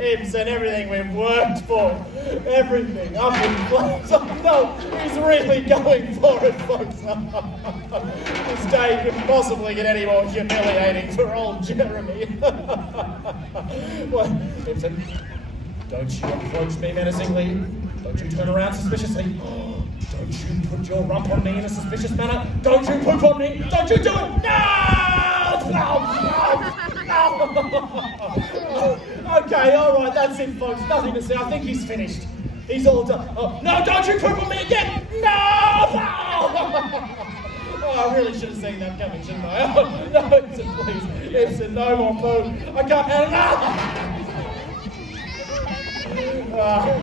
Ibsen, everything we've worked for, everything up in flames. Oh no, he's really going for it, folks. This day couldn't possibly get any more humiliating for old Jeremy. Well, Ibsen, don't you approach me menacingly. Don't you turn around suspiciously. Don't you put your rump on me in a suspicious manner. Don't you poop on me. Don't you do it. No! No! No! No! Okay, all right, that's it, folks. Nothing to say. I think he's finished. He's all done. Oh, no, don't you poop on me again. No! Oh, I really should have seen that coming, shouldn't I? Oh, no, Ibsen, please. Ibsen, no more poo. I can't handle it.